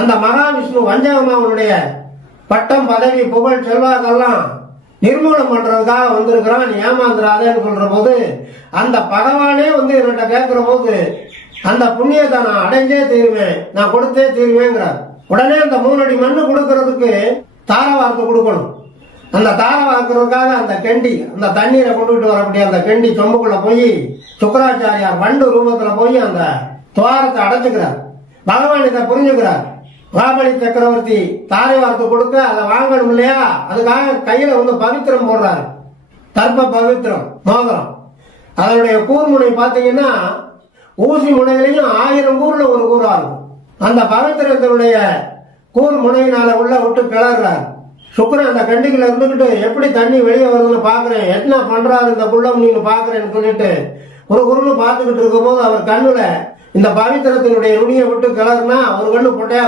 அந்த மகாவிஷ்ணு வஞ்சகமாவனுடைய பட்டம் பதவி புகழ் செல்வாக்கெல்லாம் நிர்மூலம் பண்றதுக்காக வந்திருக்கிறான், நீ ஏமாந்துடாதேன்னு சொல்ற போது அந்த பகவானே என்கிட்ட கேட்கிற போது அந்த புண்ணியத்தை நான் அடைஞ்சே தீருவேன், நான் கொடுத்தே தீருவேங்கிறார். உடனே அந்த 3 அடி மண்ணு கொடுக்கறதுக்கு தார வார்த்தை கொடுக்கணும். அந்த தார வார்க்கிறதுக்காக அந்த கெண்டி அந்த தண்ணீரை கொண்டுகிட்டு வரக்கூடிய அந்த கெண்டி சொம்புக்குள்ள போய் சுக்கராச்சாரியார் வண்டு ரூபத்துல போய் அந்த துவாரத்தை அடைச்சுக்கிறார். பகவான் இதை புரிஞ்சுக்கிறார். வாபலி சக்கரவர்த்தி தாரை வார்த்தை கொடுக்க அதை வாங்கணும் இல்லையா, அதுக்காக கையில பவித்திரம் போடுறாரு. தர்ப்ப பவித்திரம் மோதிரம். அதனுடைய கூர்முனை பாத்தீங்கன்னா ஊசி முனையிலையும் 1000 கூர்ல ஒரு கூறா இருக்கும். அந்த பவித்திரத்தினுடைய கூர் முனையினால உள்ள விட்டு கிளறாரு. சுக்கரன் அந்த கண்டிக்குள்ள இருந்துகிட்டு எப்படி தண்ணி வெளியே வருதுன்னு பாக்குறேன், என்ன பண்றாரு இந்த புள்ளம் நீங்க பாக்குறேன்னு சொல்லிட்டு ஒரு குருன்னு பாத்துக்கிட்டு இருக்கும் போது அவர் கண்ணுல இந்த பவித்திரத்தினுடைய நுனியை விட்டு கிளறுனா ஒரு கண்ணு பொட்டையா